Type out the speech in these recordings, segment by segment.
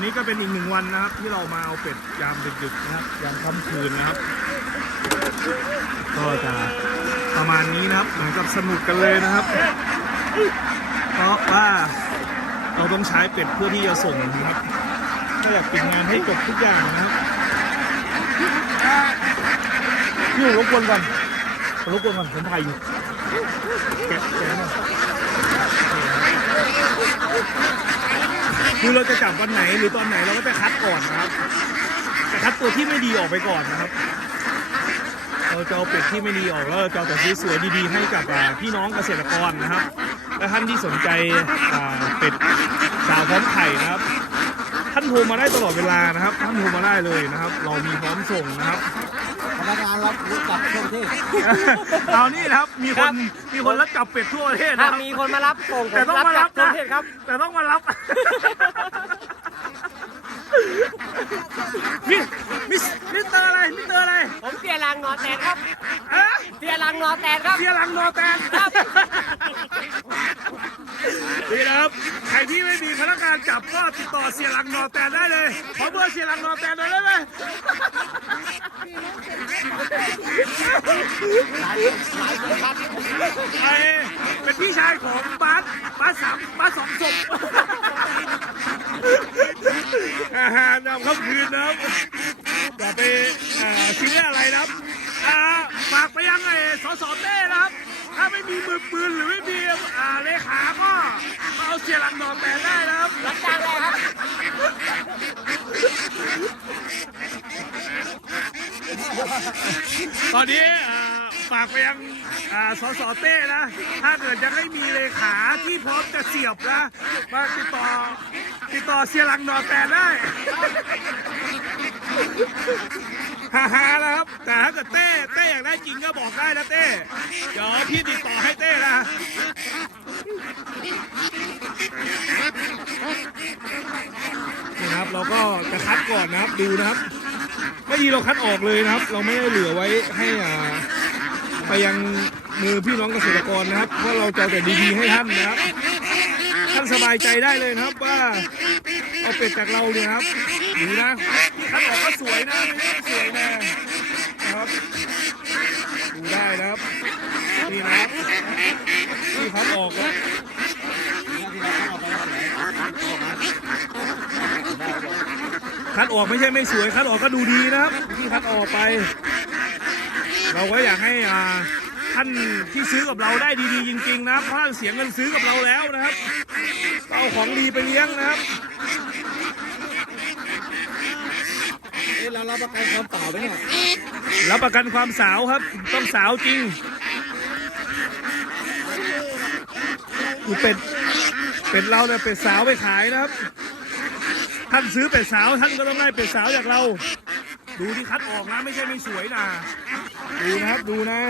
นนี้ก็เป็นอีกหนึ่งวันนะครับ ที่เรามาเอาเป็ดยามดึกๆนะครับยามค่ำคืนนะครับ ก็จะประมาณนี้นะครับเหมือนกับสนุกกันเลยนะครับ เพราะว่าเราต้องใช้เป็ดเพื่อที่จะส่งนะครับก็อยากปิดงานให้จบทุกอย่างนะครับพี่อยู่รบกวนก่อนรบกวนก่อนผมถ่ายอยู่แกะแกะ คือเราจะจับวันไหนหรือตอนไหนเราก็จะคัดก่อนนะครับจะคัดตัวที่ไม่ดีออกไปก่อนนะครับ เราจะเอาเป็ดที่ไม่ดีออกแล้วเราจะเอาแต่สวยๆดีๆให้กับพี่น้องเกษตรกรนะครับและท่านที่สนใจเป็ดสาวพร้อมไข่นะครับานโทรมาได้ตลอดเวลานะครับท่านโทรมาได้เลยนะครับ เรามีพร้อมส่งนะครับพนักงานรับรู้จักทั่วประเทศเอานี่นะครับมีคครันบ มีคนรับจับเป็ดทั่วประเทศถ้านะครับมีคนมารับส่งผแต่มต้องรับมาจารักบทั่วนะประเทศครับ แต่ต้องมารับมิมิสมิสเตอร์อะไรมิสเตอร์อะไรผมเสียรังนอแตนครับอะเสียรังนอแตนครับ เสียหลังนอแตนครับนี่นะครับใคร ที่ไม่มีพนักงานจับก็ติดต่อเสียหลังนอแตนได้เลย ขอเบอร์เสียหลังนอแตนหน่อยได้ไหมไอเป็นพี่ชายของบาสบาสสามบาสสองศพอาหารนำค่ำคืนนะครับจะไปอ่าซื้ออะไรนะครับฝากไปยังไงสสเต้นะครับ ถ้าไม่มีมือปืนหรือไม่มีอ่าเลขาก็มาเอาเสียหลังนอนแตนได้นะครับรับจ้างเลยครับตอนนี้ฝากไปยังอ่าสสเต้นะ ถ้าเกิดยังไม่มีเลขาที่พร้อมจะเสียบนะมาติดต่อติดต่อเสียหลังนอนแตนได้ฮ่าฮ่าๆนะครับ แต่ถ้าเกิดเต้เากได้จริงก็บอกได้นะเต้ เดี๋ยวพี่ติดต่อให้เต้นะนี่นะครับเราก็จะคัดก่อนนะครับดูนะครับ ไม่ดีเราคัดออกเลยนะครับ เราไม่ได้เหลือไว้ให้อ่าไปยังมือพี่น้องเกษตรกรนะครับ เพราะเราจะแต่ดีๆให้ท่านนะครับ ท่านสบายใจได้เลยนะครับว่าเอาเป็ดจากเราเนี่ยครับดูนะคัดออกก็สวยนะไม่ใช่สวยนะนะครับ ดูได้นะครับนี่นะครับนี่คัดออกครับคัดออกไม่ใช่ไม่สวยคัดออกก็ดูดีนะครับที่คัดออกไป เราก็อยากให้อ่าท่านที่ซื้อกับเราได้ดีๆจริง ๆ นะครับเพราะท่านเสียเงินซื้อกับเราแล้วนะครับเอาของดีไปเลี้ยงนะครับ เอ๊ะเรารับประกันความเปล่าไหมเนี่ยรับประกันความสาวครับ ต้องสาวจริงคือเป็ดเป็ดเราเนี่ยเป็ดสาวไปขายนะครับ ท่านซื้อเป็ดสาวท่านก็ต้องได้เป็ดสาวจากเรา ดูที่คัดออกนะไม่ใช่ไม่สวยนะดูนะครับดูนะ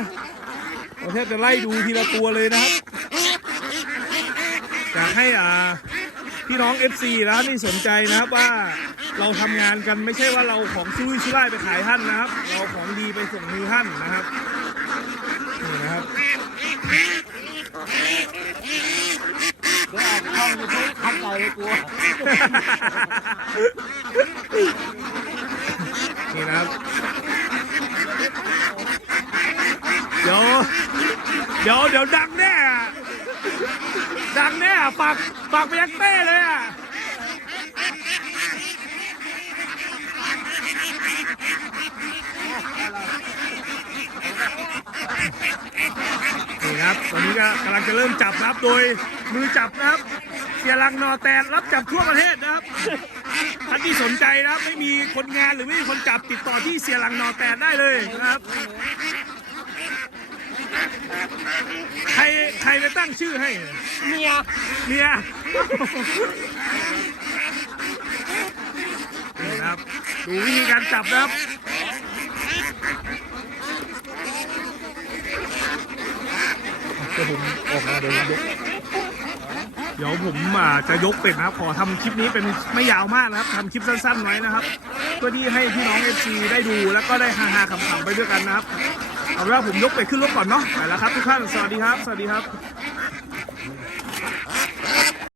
เราแทบจะไล่ดูทีละตัวเลยนะครับอยากให้อ่าพี่น้อง FC นะที่สนใจนะครับว่า เราทำงานกันไม่ใช่ว่าเราของซุยซุร่ายไปขายท่านนะครับ เราของดีไปส่งมือท่านนะครับนี่นะครับเดี๋ยวออกช่องยูทูบทำใจเลยกลัวนี่นะครับ เดี๋ยว เดี๋ยวเดี๋ยวดังแน่อะดังแน่อะฝากฝากไปยังเต้เลยอะ นี่ นะครับตอนนี้ก็กำลังจะเริ่มจับนะครับ โดยมือจับนะครับ เสียรังนอแตนรับจับทั่วประเทศนะครับท่านที่สนใจนะครับ ไม่มีคนงานหรือไม่มีคนจับติดต่อที่เสียหลังนอแตนได้เลยนะครับ ใครใครไปตั้งชื่อให้เมียเมียนี่นะครับ ดูวิธีการจับนะครับ ดี๋ยวผมออกมาเดี๋ยวยกเดี๋ยวผมอ่าจะยกเป็ดนะครับ ขอทำคลิปนี้เป็นไม่ยาวมากนะครับทำคลิปสั้นๆไว้นะครับ เพื่อที่ให้พี่น้องเอฟซีได้ดูแล้วก็ได้ฮาๆขำๆไปด้วยกันนะครับ เอาเป็นว่าผมยกเป็ดขึ้นรถก่อนเนาะไปแล้วครับทุกท่านสวัสดีครับ สวัสดีครับ